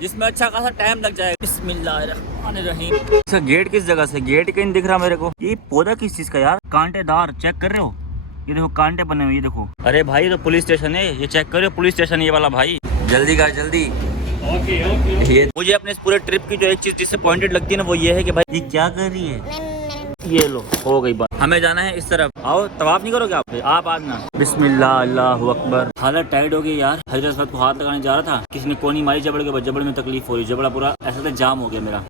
जिसमें अच्छा खासा टाइम लग जाएगा। बिस्मिल्लाहिर्रहमानिर्रहीम। अच्छा गेट किस जगह से? गेट कहीं दिख रहा मेरे को। ये पौधा किस चीज का यार? कांटेदार, चेक कर रहे हो? ये देखो कांटे बने हुए, ये देखो। अरे भाई ये तो पुलिस स्टेशन है, ये चेक करो, पुलिस स्टेशन ये वाला भाई। जल्दी कर जल्दी। ओके। ये मुझे अपने इस पूरे ट्रिप की जो एक चीज डिसअपॉइंटेड लगती है ना, वो ये है कि भाई ये क्या कर रही है। ये लो हो गई बात। हमें जाना है इस तरफ। आओ, तवाफ नहीं करोगे आप आज ना। बिस्मिल्लाह अल्लाहु अकबर। हालत टाइट हो गई यार। हजरत साहब को हाथ लगाने जा रहा था, किसी ने कोनी मारी जबड़ के बाद जबड़ में तकलीफ हो रही, जबड़ा पूरा ऐसा था जाम हो गया मेरा।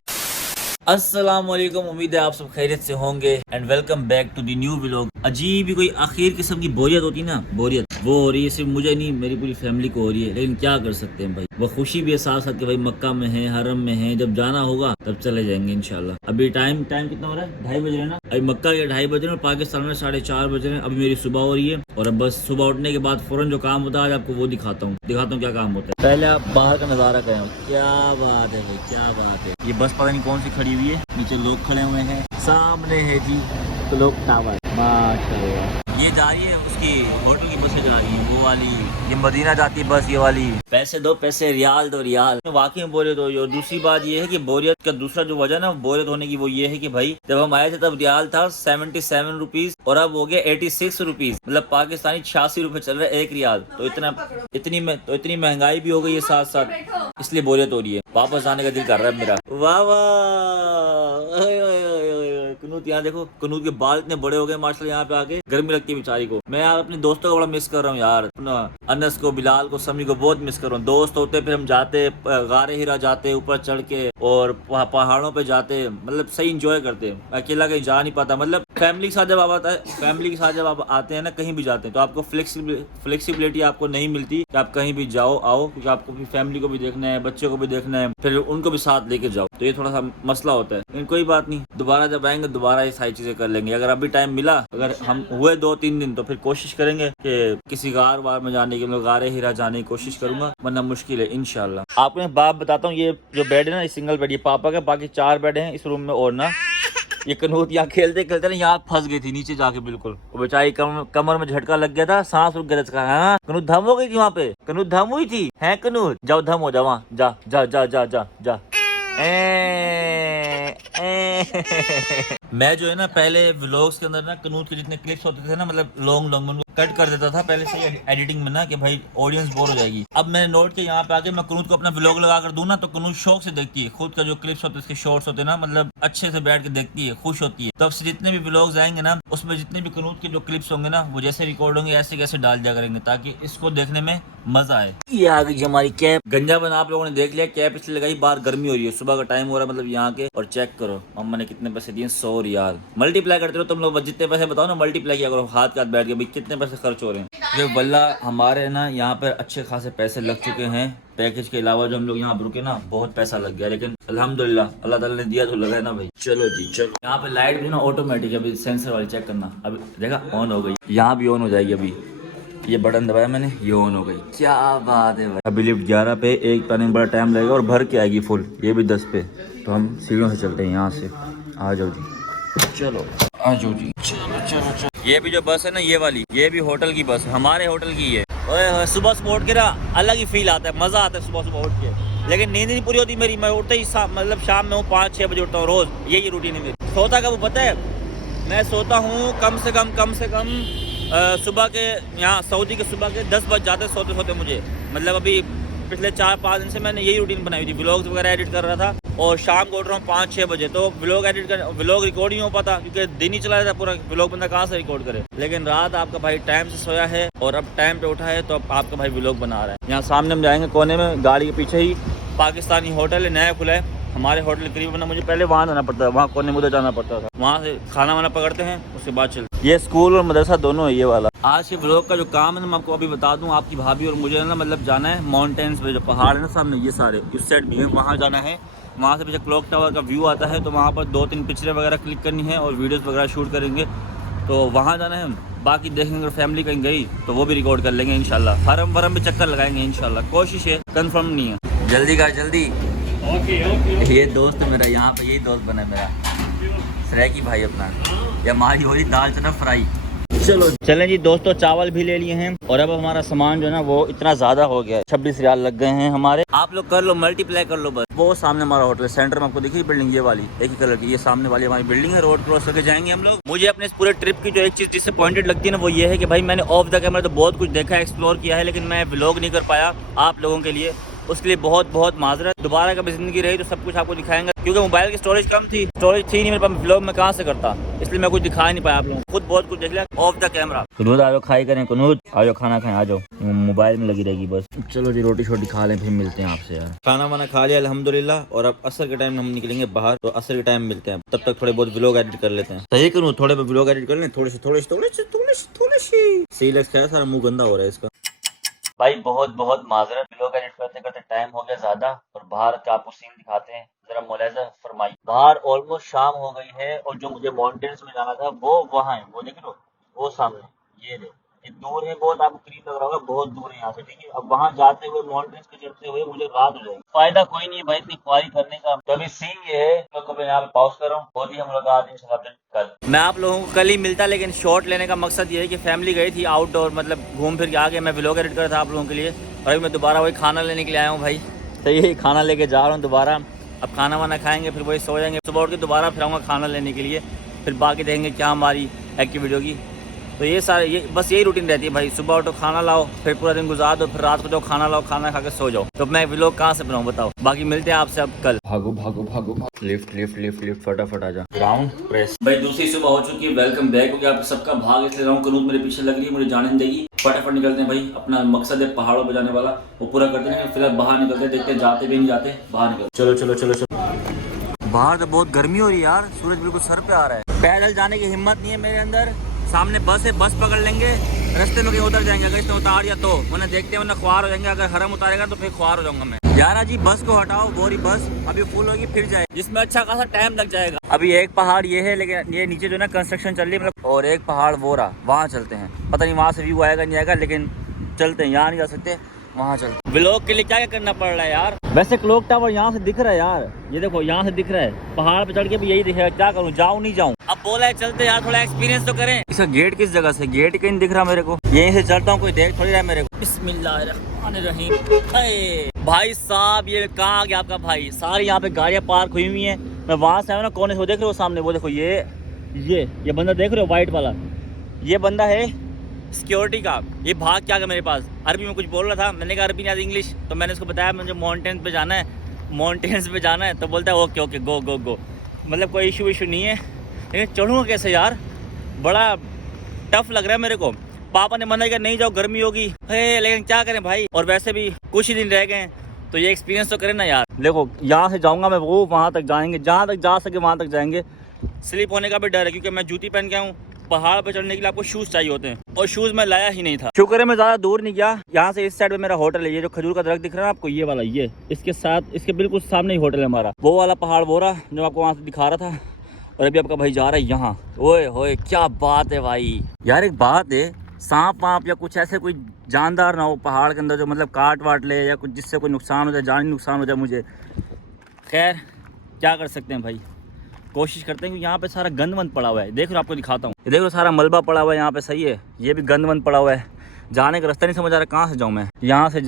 अस्सलाम वालेकुम, उम्मीद है आप सब खैरियत से होंगे and welcome back to the new vlog. अजीब ही कोई आखिर किस्म की बोरियत होती ना, बोरियत वो हो रही है। सिर्फ मुझे नहीं, मेरी पूरी फैमिली को हो रही है। लेकिन क्या कर सकते हैं भाई, वो खुशी भी है साथ साथ कि भाई मक्का में है, हरम में है, जब जाना होगा तब चले जाएंगे इंशाल्लाह। अभी टाइम कितना हो रहा है? 2:30 बज रहे हैं ना। अभी मक्का के 2:30 बज रहे हैं और पाकिस्तान में 4:30 बज रहे हैं। अभी मेरी सुबह हो रही है और अब बस सुबह उठने के बाद फौरन जो काम होता है आज आपको वो दिखाता हूँ क्या काम होता है। पहले आप बाहर का नजारा करें। क्या बात है भाई, क्या बात है। ये बस पता नहीं कौन सी खड़ी हुई है, नीचे लोग खड़े हुए हैं, सामने है जी क्लॉक टावर। माशाल्लाह। ये जा रही है उसकी होटल की बसें जा रही है, वो वाली। ये मदीना जाती है बस, ये वाली। पैसे दो पैसे, रियाल दो रियाल। वाकई में बोरियत हो रही है। और दूसरी बात ये है कि बोरियत का दूसरा जो वजह ना बोरियत होने की, वो ये है कि भाई जब हम आए थे तब रियाल था 77 रुपीज और अब हो गया 86 रुपीज। मतलब पाकिस्तानी 86 रुपए चल रहा है एक रियाल। तो इतनी महंगाई भी हो गई है साथ साथ, इसलिए बोरियत हो रही है। वापस आने का दिल कर रहा है मेरा। वाह वाह। कनूत यहाँ देखो, कनूत के बाल इतने बड़े हो गए माशाल्लाह। यहाँ पे आके गर्मी लगती है बेचारी को। मैं यार अपने दोस्तों को बड़ा मिस कर रहा हूँ यार, अनस को, बिलाल को, समी को बहुत मिस कर रहा हूँ। दोस्त होते, फिर हम जाते गारे हिरा जाते, ऊपर चढ़ के और पहाड़ों पे जाते, मतलब सही इंजॉय करते। अकेला कहीं जा नहीं पाता। मतलब फैमिली के साथ जब आप आते हैं ना, कहीं भी जाते हैं तो आपको फ्लेक्सिबिलिटी आपको नहीं मिलती कि आप कहीं भी जाओ आओ, क्योंकि आपको फैमिली को भी देखना है, बच्चों को भी देखना है, फिर उनको भी साथ लेके जाओ। तो ये थोड़ा सा मसला होता है। लेकिन कोई बात नहीं, दोबारा जब आएंगे दोबारा ये सारी चीजें कर लेंगे। अगर अभी टाइम मिला, अगर हम हुए 2-3 दिन, तो फिर कोशिश करेंगे कि किसी गार वार में जाने की, मतलब गारे हिरा जाने की कोशिश करूंगा, वरना मुश्किल है इंशाल्लाह। आपको मैं बात बताता हूँ, ये जो बेड है ना, ये सिंगल बेड, ये पापा का, बाकी 4 बेड हैं इस रूम में। और ना ये कनूत यहाँ खेलते खेलते ना यहाँ फंस गई थी नीचे जाके, बिल्कुल। वो बेचारी कमर में झटका लग गया था, सांस रुक गया था। हाँ कनूत धम हो गई थी वहाँ पे, कनूत धम हुई थी। है कनूत, जाओ धम हो जा वहाँ, जा जा जा जा जा जा। मैं जो है ना पहले व्लॉग्स के अंदर ना कनूत के जितने क्लिप्स होते थे ना, मतलब लॉन्ग उनको कट कर देता था पहले से एडिटिंग में ना, कि भाई ऑडियंस बोर हो जाएगी। अब मैंने नोट किया यहाँ पे आके मैं कनूत को अपना व्लॉग लगा कर दूं ना, तो कनूत शौक से देखती है। खुद का जो क्लिप्स होते हैं, इसके शॉर्ट्स होते हैं ना, मतलब अच्छे से बैठ के देखती है, खुश होती है। तो अब से जितने भी व्लॉग्स आएंगे ना, उसमें जितने भी कनूत के जो क्लिप्स होंगे ना, वो जैसे रिकॉर्ड होंगे ऐसे कैसे डाल दिया करेंगे, ताकि इसको देखने में मजा आए। ये आ गई हमारी कैप। गंजा बना आप लोगों ने देख लिया, कैप इसलिए लगाई, बाहर गर्मी हो रही है, सुबह का टाइम हो रहा है, मतलब यहाँ के। और चेक करो मम्मा ने कितने पैसे दिए, 100 रियाल। मल्टीप्लाई करते रहो तुम लोग, जितने पैसे बताओ ना मल्टीप्लाई किया करो हाथ के हाथ बैठ के, भाई कितने पैसे खर्च हो रहे हैं। जो बल्ला हमारे ना यहाँ पर अच्छे खासे पैसे लग चुके हैं। पैकेज के अलावा जो हम लोग यहाँ रुके ना, बहुत पैसा लग गया। लेकिन अल्हम्दुलिल्लाह अल्लाह ताला ने दिया तो लगा है ना भाई। चलो जी चलो। यहाँ पे लाइट भी ना ऑटोमेटिक है, अभी सेंसर वाली चेक करना। अभी देखा ऑन हो गई, यहाँ भी ऑन हो जाएगी। अभी ये बटन दबाया मैंने, ये ऑन हो गई। क्या बात है भाई। अभी लिफ्ट 11 पे, एक पाने में बड़ा टाइम लगेगा और भर के आएगी फुल। ये भी 10 पे। तो हम सीढ़ियों से चलते हैं यहाँ से। आ जाओ जी, चलो आ जाओ जी, चलो चलो चलो। ये भी जो बस है ना, ये वाली, ये भी होटल की बस, हमारे होटल की है। ओए सुबह सुबह उठ के ना अलग ही फील आता है, मजा आता है सुबह सुबह उठ के। लेकिन नींद नहीं पूरी होती मेरी। मैं उठते ही मतलब शाम में हूँ 5-6 बजे उठता हूँ रोज, यही रूटीन है मेरी। सोता कब पता है? मैं सोता हूँ कम से कम सुबह के, यहाँ सऊदी के सुबह के 10 बज जाते सोते सोते मुझे। मतलब अभी पिछले 4-5 दिन से मैंने यही रूटीन बनाई थी। व्लॉग्स वगैरह एडिट कर रहा था और शाम को उठ रहा हूँ 5-6 बजे। तो व्लॉग रिकॉर्ड नहीं हो पाता, क्योंकि दिन ही चला जाता पूरा। व्लॉग बंदा कहाँ से रिकॉर्ड करे। लेकिन रात आपका भाई टाइम से सोया है और अब टाइम पे उठा है, तो अब आपका भाई व्लॉग बना रहा है। यहाँ सामने हम जाएंगे कोने में, गाड़ी के पीछे ही पाकिस्तानी होटल है, नया खुला है हमारे होटल के करीब। मुझे पहले वहाँ जाना पड़ता था, वहाँ कोने में उधर जाना पड़ता था। वहाँ से खाना वाना पकड़ते हैं, उसके बाद चलते। ये स्कूल और मदरसा दोनों है ये वाला। आज के व्लॉग का जो काम है ना, मैं आपको अभी बता दूं। आपकी भाभी और मुझे ना मतलब जाना है माउंटेन्स पे, जो पहाड़ है ना सामने, ये सारे इस साइड भी है, वहाँ जाना है। वहाँ से पीछे क्लॉक टावर का व्यू आता है, तो वहाँ पर 2-3 पिक्चरें वगैरह क्लिक करनी है और वीडियोज़ वगैरह शूट करेंगे। तो वहाँ जाना है। बाकी देखेंगे अगर फैमिली कहीं गई तो वो भी रिकॉर्ड कर लेंगे इंशाल्लाह। हरम वरम भी चक्कर लगाएंगे इंशाल्लाह, कोशिश है, कंफर्म नहीं है। जल्दी कर जल्दी। ओके। ये दोस्त मेरा यहाँ पे, यही दोस्त बना मेरा, सरेकी भाई अपना। ये हमारी हो रही दाल चना फ्राई। चलो चलें जी दोस्तों, चावल भी ले लिए हैं और अब हमारा सामान जो है ना वो इतना ज्यादा हो गया है, 26 रियाल लग गए हैं हमारे। आप लोग कर लो, मल्टीप्लाई कर लो बस। वो सामने हमारा होटल है, सेंटर में आपको दिखी बिल्डिंग, ये वाली एक ही कलर की, ये सामने वाली हमारी बिल्डिंग है। रोड क्रॉस करके जाएंगे हम लोग। मुझे अपने इस पूरे ट्रिप की जो एक चीज डिसअपॉइंटेड लगती है ना, वो ये है कि भाई मैंने ऑफ द कैमरा तो बहुत कुछ देखा है, एक्सप्लोर किया है, लेकिन मैं व्लॉग नहीं कर पाया आप लोगों के लिए। उसके लिए बहुत बहुत माजरत। दोबारा कभी जिंदगी रही तो सब कुछ आपको दिखाएंगे, क्योंकि मोबाइल की स्टोरेज कम थी, स्टोरेज थी नहीं मेरे पास, व्लॉग में कहाँ से करता, इसलिए मैं कुछ दिखा नहीं पाया आप लोगों को। खुद बहुत कुछ देख लिया ऑफ द कैमरा। कुनूद आ जाओ, खाई करें कुनूद, आ जाओ खाना खाएं, आ जाओ, मोबाइल में लगी रहेगी बस। चलो जी रोटी शोटी खा लें, फिर मिलते हैं आपसे यार। खाना वाना खा लिया अल्हम्दुलिल्लाह, और अब असर के टाइम हम निकलेंगे बाहर, तो असर के टाइम मिलते हैं। तब तक थोड़े बहुत व्लॉग एडिट कर लेते हैं। सही करूँ, थोड़े बहुत व्लॉग एडिट कर लें, थोड़ी सी सही लग गया, सारा मुंह गंदा हो रहा है इसका। भाई बहुत बहुत माजरत, व्लॉग एडिट करते करते टाइम हो गया ज्यादा, और बाहर का आपको सीन दिखाते हैं, जरा मुलाहिजा फरमाइए। बाहर ऑलमोस्ट शाम हो गई है, और जो मुझे माउंटेन्स में जाना था वो वहाँ है, वो देख लो, वो सामने ये ले, ये दूर है बहुत, आपको करीब लग रहा होगा, बहुत दूर है यहाँ से, ठीक है। अब वहाँ जाते हुए माउंटेन्स पे चढ़ते हुए मुझे रात हो जाएगी, फायदा कोई नहीं है भाई इतनी ख्वारी करने का। तो अभी सीन ये है, तो मैं यहाँ पे पॉज कर रहा हूँ, होती है मुलाकात इंशाल्लाह कल। मैं आप लोगों को कल ही मिलता, लेकिन शॉर्ट लेने का मकसद ये है कि फैमिली गई थी आउटडोर, मतलब घूम फिर के आ गए, मैं व्लॉग एडिट कर रहा था आप लोगों के लिए, और अभी मैं दोबारा वही खाना लेने के लिए आया हूँ भाई। सही है, खाना लेके जा रहा हूँ दोबारा। अब खाना वाना खाएंगे, फिर वही सो जाएंगे, सुबह उठ के दोबारा फिर आऊँगा खाना लेने के लिए, फिर बाकी देखेंगे क्या हमारी एक्टिविटी होगी। तो ये सारे ये बस यही रूटीन रहती है भाई, सुबह उठो खाना लाओ, फिर पूरा दिन गुजार दो, फिर रात को जाओ खाना लाओ, खाना खा के सो जाओ। तो मैं व्लॉग कहाँ से बनाऊँ बताओ। बाकी मिलते हैं आपसे अब कल। भागो भागो भागो, लिफ्ट लिफ्ट लिफ्ट लिफ्ट, फटाफट आ जा। ग्राउंड प्रेस भाई, दूसरी सुबह हो चुकी है, वेलकम बैक हो गया आप सबका। भाग इसलिए रहा हूँ, कनूद मेरे पीछे लग रही है, मुझे जाने नहीं देगी। फटाफट निकलते हैं भाई, अपना मकसद है पहाड़ों पर जाने वाला, वो पूरा करते हैं। फिर बाहर निकलते हैं, देखते हैं जाते भी नहीं जाते, बाहर निकलते। चलो चलो चलो चलो। बाहर तो बहुत गर्मी हो रही है यार, सूरज बिल्कुल सर पे आ रहा है। पैदल जाने की हिम्मत नहीं है मेरे अंदर। सामने बस है, बस पकड़ लेंगे, रास्ते में कहीं उतर जाएंगे, अगर इसने उतार दिया तो, वरना देखते हैं, वरना ख्वार हो जाएंगे। अगर हरम उतारेगा तो फिर ख्वार हो जाऊंगा मैं। यार जी बस को हटाओ, बोरी बस अभी फुल होगी, फिर जाए, जिसमें अच्छा खासा टाइम लग जाएगा। अभी एक पहाड़ ये है, लेकिन ये नीचे जो ना कंस्ट्रक्शन चल रही है मतलब, और एक पहाड़ वो रहा, वहाँ चलते हैं। पता नहीं वहाँ से व्यू आएगा नहीं आएगा, लेकिन चलते हैं, यहाँ नहीं जा सकते, वहाँ चलते। व्लॉग के लिए क्या क्या करना पड़ रहा है यार। वैसे क्लॉक टावर यहाँ से दिख रहा है यार, ये देखो यहाँ से दिख रहा है, पहाड़ पे चढ़ के भी यही दिखेगा। क्या करूँ, जाऊँ नहीं जाऊँ, अब बोला है चलते यार, थोड़ा एक्सपीरियंस तो करें। इसका गेट किस जगह से, गेट कहीं दिख रहा मेरे को, यहीं से चलता हूँ, कोई देख थोड़ी रहा है मेरे को। बिस्मिल्लाहिर्रहमानिर्रहीम। भाई साहब ये कहाँ आ गया आपका भाई, सारी यहाँ पे गाड़ियाँ पार्क हुई हुई हैं। मैं वहाँ से आया ना, कोने से वो देख रहे हो सामने, वो देखो ये बंदा देख रहे हो व्हाइट वाला, ये बंदा है सिक्योरिटी का। ये भाग क्या गया मेरे पास, अरबी में कुछ बोल रहा था, मैंने कहा अरबी नहीं आती इंग्लिश, तो मैंने उसको बताया मुझे माउंटेन्स पे जाना है, तो बोलता है ओके ओके गो गो गो। मतलब कोई इशू नहीं है, लेकिन चढ़ूँगा कैसे यार, बड़ा टफ लग रहा है मेरे को। पापा ने मना किया नहीं जाओ गर्मी होगी, लेकिन क्या करें भाई, और वैसे भी कुछ ही दिन रह गए हैं, तो ये एक्सपीरियंस तो करें ना यार। देखो यहाँ से जाऊँगा मैं, वो वहाँ तक जाएंगे, जहाँ तक जा सके वहाँ तक जाएंगे। स्लिप होने का भी डर है, क्योंकि मैं जूती पहन के आऊँ। पहाड़ पे चढ़ने के लिए आपको शूज चाहिए होते हैं, और शूज मैं लाया ही नहीं था। शुक्र है मैं ज्यादा दूर नहीं गया। यहाँ से इस साइड में मेरा होटल है, ये जो खजूर का दरख्त दिख रहा है आपको, ये वाला, ये इसके साथ इसके बिल्कुल सामने ही होटल है हमारा। वो वाला पहाड़ वो रहा जो आपको वहाँ से दिखा रहा था, और अभी आपका भाई जा रहा है यहाँ। ओए होए क्या बात है भाई। यार एक बात है, सांप वाप या कुछ ऐसे कोई जानदार ना हो पहाड़ के अंदर, जो मतलब काट वाट ले या कुछ जिससे कोई नुकसान हो जाए, जानी नुकसान हो जाए मुझे। खैर क्या कर सकते हैं भाई, कोशिश करते हैं। कि यहाँ पे सारा गंद वंद पड़ा हुआ है, देख लो आपको दिखाता हूँ, ये देखो सारा मलबा पड़ा हुआ है यहाँ पे, सही है। ये भी गंद वंद पड़ा हुआ है, जाने का रास्ता नहीं समझ आ रहा कहाँ से जाऊँ मैं, यहाँ से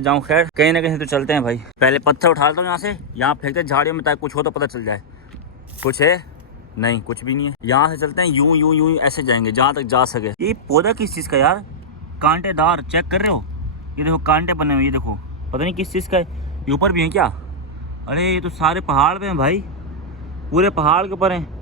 जाऊँ। खैर कहीं ना कहीं तो चलते हैं भाई। पहले पत्थर उठा लेता हूँ यहाँ से, यहाँ फेंकते झाड़ियों में, ताकि कुछ हो तो पता चल जाए। कुछ है नहीं, कुछ भी नहीं है। यहाँ से चलते हैं, यूं ऐसे जाएंगे जहाँ तक जा सके। ये पौधा किस चीज़ का यार, कांटेदार, चेक कर रहे हो, ये देखो कांटे बने हुए, ये देखो पता नहीं किस चीज़ का है। ये ऊपर भी है क्या, अरे ये तो सारे पहाड़ पे हैं भाई, पूरे पहाड़ के ऊपर हैं।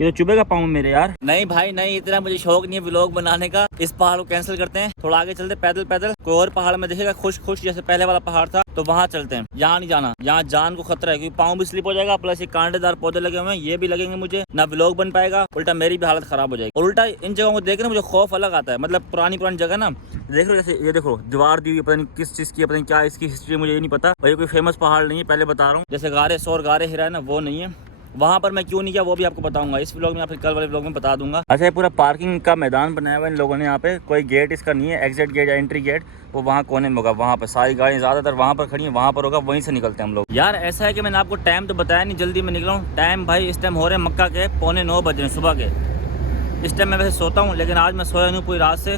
ये तो चुभेगा पाँव मेरे यार। नहीं भाई नहीं, इतना मुझे शौक नहीं है व्लॉग बनाने का। इस पहाड़ को कैंसिल करते हैं, थोड़ा आगे चलते पैदल पैदल, कोई और पहाड़ में दिखेगा खुश जैसे पहले वाला पहाड़ था, तो वहाँ चलते हैं। यहाँ नहीं जाना, यहाँ जान को खतरा है, क्योंकि पाँव भी स्लिप हो जाएगा, प्लस ये कांटेदार पौधे लगे हुए हैं, ये भी लगेंगे मुझे, ना व्लॉग बन पाएगा, उल्टा मेरी भी हालत खराब हो जाएगी। और उल्टा इन जगहों को देख रहे मुझे खौफ अलग आता है, मतलब पुरानी जगह ना, देख रहे हो जैसे ये देखो दीवार दी हुई, पता नहीं किस चीज़ की, पता नहीं क्या इसकी हिस्ट्री मुझे ये नहीं पता। और ये कोई फेमस पहाड़ नहीं है, पहले बता रहा हूँ, जैसे गारे सौर गारे हिरा है ना, वो नहीं है। वहाँ पर मैं क्यों नहीं किया वो भी आपको बताऊंगा इस व्लॉग में, या फिर कल वाले व्लॉग में बता दूंगा। अच्छा ये पूरा पार्किंग का मैदान बनाया हुआ है इन लोगों ने, यहाँ पे कोई गेट इसका नहीं है, एग्जिट गेट या एंट्री गेट, वो वहाँ कोने में होगा। वहाँ पर सारी गाड़ियाँ ज़्यादातर वहाँ पर खड़ी हैं, वहाँ पर होगा, वहीं से निकलते हैं हम लोग। यार ऐसा है कि मैंने आपको टाइम तो बताया नहीं, जल्दी में निकला हूँ। टाइम भाई इस टाइम हो रहे हैं मक्का के 8:45 बजे सुबह के, इस टाइम मैं वैसे सोता हूँ, लेकिन आज मैं सोया नहीं पूरी रात से।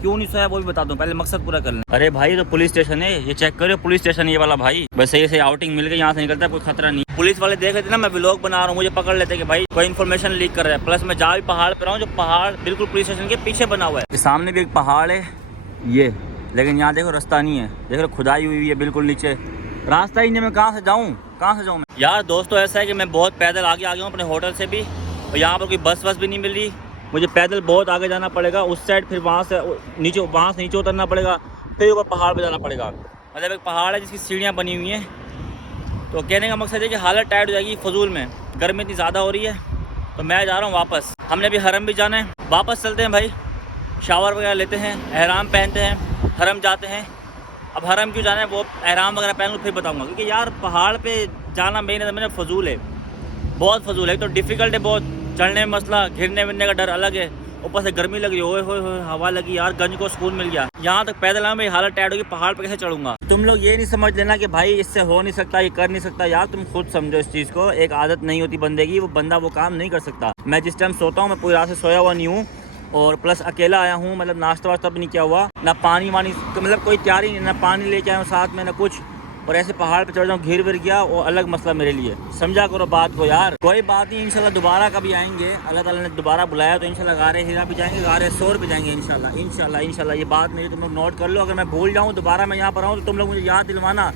क्यों नहीं सोया वो भी बता दूं, पहले मकसद पूरा कर लें। अरे भाई तो पुलिस स्टेशन है, ये चेक करो, पुलिस स्टेशन ये वाला भाई। वैसे ये आउटिंग मिल गई, यहाँ से निकलता है, कोई खतरा नहीं। पुलिस वाले देख लेते ना मैं व्लॉग बना रहा हूँ, मुझे पकड़ लेते कि भाई कोई इन्फॉर्मेशन लीक कर रहा है। प्लस मैं जहाँ भी पहाड़ पर हूँ, जो पहाड़ बिल्कुल पुलिस स्टेशन के पीछे बना हुआ है। सामने भी एक पहाड़ है ये, लेकिन यहाँ देखो रास्ता नहीं है, देख लो खुदाई हुई है बिल्कुल नीचे, रास्ता ही नहीं। मैं कहाँ से जाऊँ, कहाँ से जाऊँ मैं यार। दोस्तों ऐसा है कि मैं बहुत पैदल आगे आ गया हूँ अपने होटल से भी, और यहाँ पर कोई बस वस भी नहीं मिल रही। मुझे पैदल बहुत आगे जाना पड़ेगा उस साइड, फिर वहाँ से नीचे उतरना पड़ेगा, फिर ऊपर पहाड़ पे जाना पड़ेगा। मतलब एक पहाड़ है जिसकी सीढ़ियाँ बनी हुई हैं। तो कहने का मकसद है कि हालत टाइट हो जाएगी फजूल में, गर्मी इतनी ज़्यादा हो रही है। तो मैं जा रहा हूँ वापस, हमने भी हरम भी जाना है। वापस चलते हैं भाई, शावर वगैरह लेते हैं, एहराम पहनते हैं, हरम जाते हैं। अब हरम क्यों जाना है वो एहराम वगैरह पहन लो फिर बताऊँगा, क्योंकि यार पहाड़ पर जाना मेरे फजूल है, बहुत फजूल है। तो डिफ़िकल्ट है बहुत, चढ़ने में मसला, गिरने विरने का डर अलग है, ऊपर से गर्मी लगी, ओए होए होए हवा लगी यार, गंज को सुकून मिल गया। यहाँ तक पैदल आऊँ मेरी हालत टाइट होगी, पहाड़ पे कैसे चढ़ूंगा। तुम लोग ये नहीं समझ लेना कि भाई इससे हो नहीं सकता, ये कर नहीं सकता। यार तुम खुद समझो इस चीज़ को, एक आदत नहीं होती बंदे की, वो बंदा वो काम नहीं कर सकता। मैं जिस टाइम सोता हूँ मैं पूरी रात से सोया हुआ नहीं हूँ, और प्लस अकेला आया हूँ, मतलब नाश्ता वास्ता भी नहीं किया हुआ, ना पानी वानी, मतलब कोई तैयारी नहीं, ना पानी लेके आया हूँ साथ में ना कुछ। और ऐसे पहाड़ पे चढ़ जाऊँ, घिर विर गया, वो अलग मसला मेरे लिए। समझा करो बात को यार। कोई बात नहीं, इंशाल्लाह दोबारा कभी आएंगे, अल्लाह ताला ने दोबारा बुलाया तो इंशाल्लाह गारे हीरा भी जाएंगे, गारे सोर भी जाएंगे इंशाल्लाह इंशाल्लाह इंशाल्लाह। ये बात मेरी तुम लोग नोट कर लो, अगर मैं भूल जाऊँ दोबारा मैं यहाँ पर आऊँ तो तुम लोग मुझे याद दिलवाना,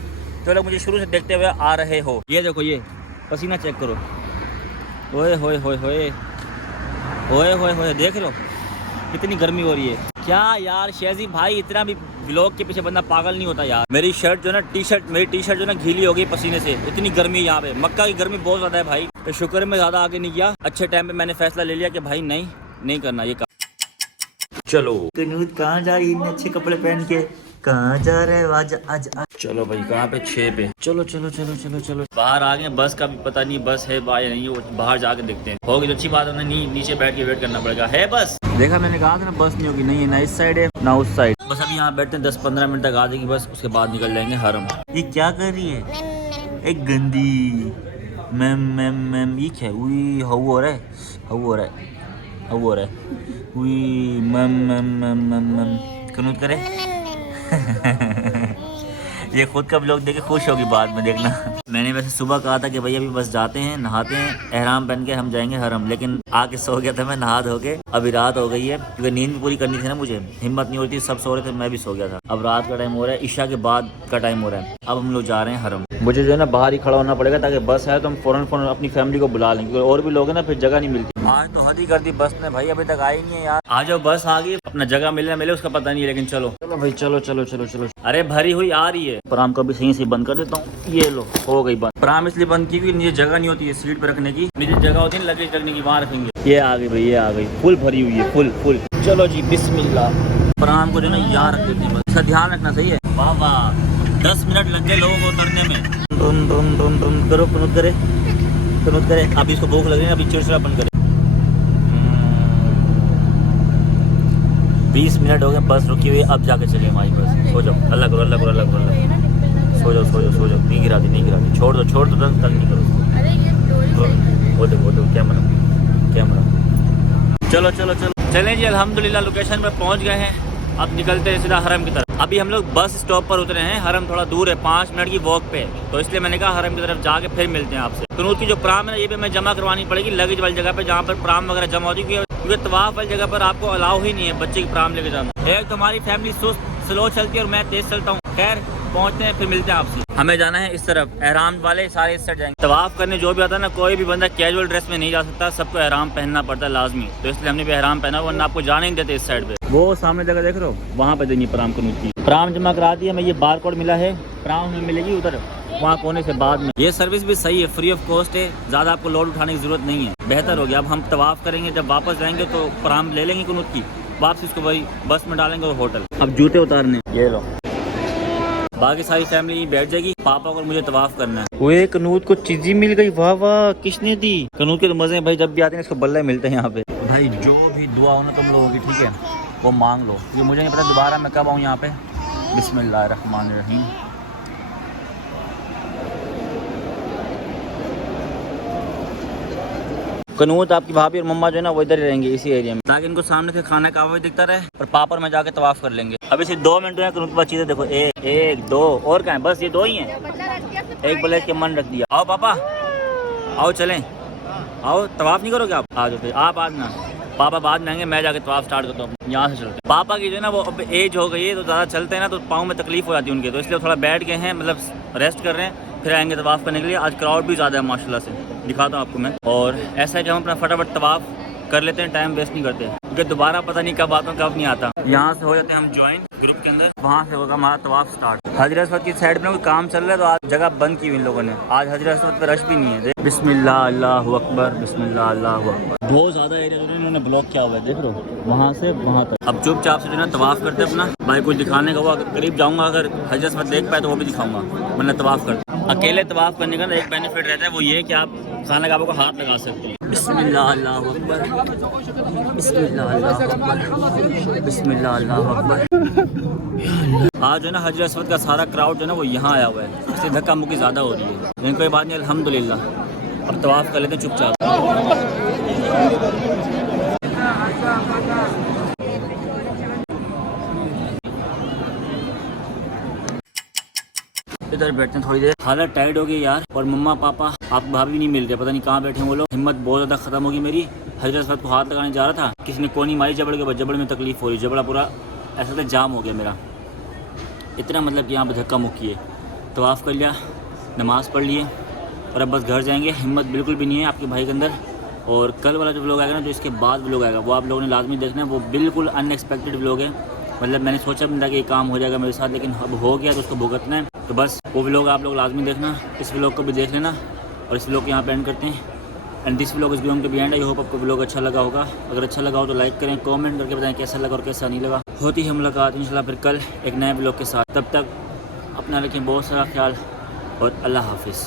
तो लोग मुझे शुरू से देखते हुए आ रहे हो। ये देखो, ये पसीना चेक करो, ओए होए होए होए ओए होए होए, देख रहे हो कितनी गर्मी हो रही है। क्या यार शेजी भाई, इतना भी व्लॉग के पीछे बंदा पागल नहीं होता यार। मेरी शर्ट जो ना मेरी टी शर्ट जो ना गीली हो गई पसीने से, इतनी गर्मी है यहाँ पे। मक्का की गर्मी बहुत ज़्यादा है भाई, तो शुक्र मैं ज़्यादा आगे नहीं गया। अच्छे टाइम पे मैंने फैसला ले लिया कि भाई नहीं करना ये काम। चलो कनूद कहाँ जा रही है अच्छे कपड़े पहन के, कहाँ जा रहे हो आज आज आज। चलो भाई कहाँ पे, 6 पे। चलो चलो चलो चलो चलो, बाहर आ गए। बस का भी पता नहीं बस है या नहीं, वो बाहर जाके देखते हैं। होगी तो अच्छी बात है, नीचे बैठ के वेट करना पड़ेगा। है बस, देखा मैंने कहा था ना बस नहीं होगी, नहीं है ना इस साइड है ना उस साइड। बस अभी यहाँ बैठते हैं, 10-15 मिनट तक आ जाएगी बस, उसके बाद निकल जाएंगे हरम। ये क्या कर रही है एक गंदी मैम, ये क्या हाउ हो रहा है मैम कनूद करे। ये खुद का ब्लॉग देख के खुश होगी बाद में देखना। मैंने वैसे सुबह कहा था कि भैया अभी बस जाते हैं, नहाते हैं, एहराम पहन के हम जाएंगे हरम, लेकिन आके सो गया था मैं नहा धो के। अभी रात हो गई है, क्योंकि नींद भी पूरी करनी थी ना, मुझे हिम्मत नहीं होती, सब सो रहे थे मैं भी सो गया था। अब रात का टाइम हो रहा है, ईशा के बाद का टाइम हो रहा है। अब हम लोग जा रहे हैं हरम। मुझे जो है ना बाहर ही खड़ा होना पड़ेगा, ताकि बस है तो हम फ़ौरन अपनी फैमिली को बुला लेंगे, और भी लोग हैं ना फिर जगह नहीं मिलती। आज तो हद ही कर दी बस ने भाई, अभी तक आई नहीं है यार। आ जाओ बस आ गई, अपना जगह मिले उसका पता नहीं है, लेकिन चलो भाई चलो चलो चलो चलो। अरे भरी हुई आ रही है। प्राम को भी सही से बंद कर देता हूँ। ये लो हो गई बंद। प्राम इसलिए बंद की क्योंकि नीचे जगह नहीं होती है सीट पे रखने की, नीचे जगह होती है लगेज रखने की, वहाँ रखेंगे। ये आ गई भाई, ये आ गई, फुल भरी हुई है, फुल। चलो जी बिस्मिल्लाह। प्राम को जो ना यहाँ रख देते हैं बस, इसका ध्यान रखना सही है। वाह वाह, 10 मिनट लग गए लोगों को उतरने में। करो कनूद करे। अभी इसको भूख लग रही है, अभी चिड़चिड़ापन करे। 20 मिनट हो गए बस रुकी हुई, अब जाके चले हमारी बस। सो जाओ, अल्लाह करो। सो जाओ, नहीं गिरा दी, छोड़ दो तंग नहीं करो। वो देखो कैमरा। चलो चलें जी, अल्हम्दुलिल्लाह लोकेशन पे पहुंच गए हैं। अब निकलते हैं सीधा हरम की तरफ। अभी हम लोग बस स्टॉप पर उतरे हैं, हरम थोड़ा दूर है, 5 मिनट की वॉक पे, तो इसलिए मैंने कहा हरम की तरफ जाके फिर मिलते हैं आपसे। कनूद की जो प्राम है ये भी हमें जमा करवानी पड़ेगी लगेज वाली जगह पे, जहाँ पर प्राम वगैरह जमा होती है, क्योंकि तवाफ वाली जगह पर आपको अलाउ ही नहीं है बच्चे की प्राम लेके जाना। एक तो हमारी फैमिली स्लो चलती है और मैं तेज चलता हूँ। खैर पहुँचते हैं, फिर मिलते हैं आपसे। हमें जाना है इस तरफ, एहराम वाले सारे इस साइड जाएंगे। तवाफ करने जो भी आता है ना, कोई भी बंदा कैजुअल ड्रेस में नहीं जा सकता, सबको एहराम पहनना पड़ता है लाजमी, तो इसलिए हमने भी एहराम पहना, वरना आपको जाने नहीं देते इस साइड पे। वो सामने जगह देख रहे हो, वहाँ पे देंगे प्राम कनूद की। प्राम जमा करा दी, हमें ये बार कोड मिला है, प्राम हमें मिलेगी उधर वहाँ कोने से बाद में। ये सर्विस भी सही है, फ्री ऑफ कॉस्ट है, ज़्यादा आपको लोड उठाने की ज़रूरत नहीं है, बेहतर हो गया। अब हम तवाफ करेंगे, जब वापस जाएंगे तो प्राम ले लेंगे कनूद की, वापस इसको वही बस में डालेंगे और होटल। अब जूते उतारने, ये लो, बाकी सारी फैमिली बैठ जाएगी, पापा को मुझे तवाफ करना है। वो कनूद को चीज़ी मिल गई, वाह वाह, किसने दी? कनूद के तो मजे हैं भाई, जब भी आते हैं इसको बल्ले मिलते हैं यहाँ पे। भाई जो भी दुआ हो ना तुम लोगों की, ठीक है, वो मांग लो, क्योंकि मुझे नहीं पता दोबारा मैं कब आऊँ यहाँ पे। बिस्मिल्लाहिर्रहमानिर्रहीम। कनूत आपकी भाभी और मम्मा जो है ना वो इधर ही रहेंगे इसी एरिया में, ताकि इनको सामने से खाना का भी दिखता रहे और पापा में जाके तवाफ कर लेंगे। अभी सिर्फ 2 मिनट में कनूत के पास चीजें देखो, एक दो और क्या है, बस ये 2 ही हैं। एक ब्लेड के मन रख दिया। आओ पापा, आओ चलें, आओ तवाफ नहीं करोगे आप? आ जाओ फिर आप आज ना, पापा बाद में आएंगे, मैं जाके तवाफ स्टार्ट करता हूँ। यहाँ से चलते हैं। पापा की जो है ना वो अब एज हो गई है, तो ज़्यादा चलते हैं ना तो पाँव में तकलीफ हो जाती है उनके, तो इसलिए थोड़ा बैठ गए हैं, मतलब रेस्ट कर रहे हैं, फिर आएंगे तवाफ करने के लिए। आज क्राउड भी ज़्यादा है माशाल्लाह से, दिखाता हूँ आपको मैं। और ऐसा है कि हम अपना फटाफट तवाफ कर लेते हैं, टाइम वेस्ट नहीं करते, क्योंकि दोबारा पता नहीं कब आता हूँ कब नहीं आता। यहाँ से हो जाते हैं हम ज्वाइन ग्रुप के अंदर, वहाँ से होगा हमारा तवाफ स्टार्ट। हजरत अस्वद की साइड में कोई काम चल रहा है, तो आज जगह बंद की हुई इन लोगों ने। आज हजरत अस्वद पे रश भी नहीं है। बिस्मिल्लाह अल्लाहु अकबर, बिस्मिल्लाह अल्लाहु अकबर। बहुत ज़्यादा एरिया जो है इन्होंने ब्लॉक किया हुआ है, देख लो वहाँ से वहाँ तक। अब चुपचाप से जो है तवाफ करते अपना। भाई कुछ दिखाने का हुआ करीब जाऊँगा, अगर हजरत अस्वद देख पाए तो वो भी दिखाऊंगा, वरना तवाफ करते। अकेले तवाफ करने का ना एक बेनिफिट रहता है, वो ये कि आप खाना काबा को हाथ लगा सकते हैं। बिस्मिल्लाह अल्लाहु अकबर, बिस्मिल्लाह अल्लाहु अकबर, बिस्मिल्लाह अल्लाहु अकबर। आज जो है ना हजरत अस्वद का सारा क्राउड जो है ना वो यहाँ आया हुआ है, इसलिए धक्का मुक्की ज़्यादा हो रही है, लेकिन कोई बात नहीं, अल्हम्दुलिल्लाह। अब तवाफ कर लेते हैं चुपचाप। इधर बैठते हैं थोड़ी देर। हालत टाइट हो गई यार, और मम्मा पापा आप भाभी नहीं मिल रहे, पता नहीं कहाँ बैठे हैं वो लोग। हिम्मत बहुत ज़्यादा ख़त्म होगी मेरी। हजरत अस्वद को हाथ लगाने जा रहा था, किसी ने कोनी मारी जबड़ के बाद, जबड़ में तकलीफ हो रही, जबड़ा पूरा ऐसा था जाम हो गया मेरा, इतना मतलब कि यहाँ पर धक्का मुक्की है। तवाफ़ कर लिया, नमाज़ पढ़ लिए, और अब बस घर जाएंगे। हिम्मत बिल्कुल भी नहीं है आपके भाई के अंदर। और कल वाला जो व्लॉग आएगा ना, जो इसके बाद व्लॉग आएगा, वो आप लोगों ने लाजमी देखना है। वो बिल्कुल अनएक्सपेक्टेड व्लॉग है, मतलब मैंने सोचा भी नहीं था कि ये काम हो जाएगा मेरे साथ, लेकिन अब हो गया तो उसको भुगतना है। तो बस वो व्लॉग आप लोग लाजमी देखना, इस व्लॉग को भी देख लेना। और इस व्लॉग को यहाँ पे एंड करते हैं। And this vlog is going to be end. आई होप आपको व्लॉग अच्छा लगा होगा। अगर अच्छा लगा हो तो लाइक करें, कमेंट करके बताएं कैसा लगा और कैसा नहीं लगा। होती है मुलाकात इंशाल्लाह फिर कल एक नए व्लॉग के साथ। तब तक अपना रखें बहुत सारा ख्याल, और अल्लाह हाफिज़।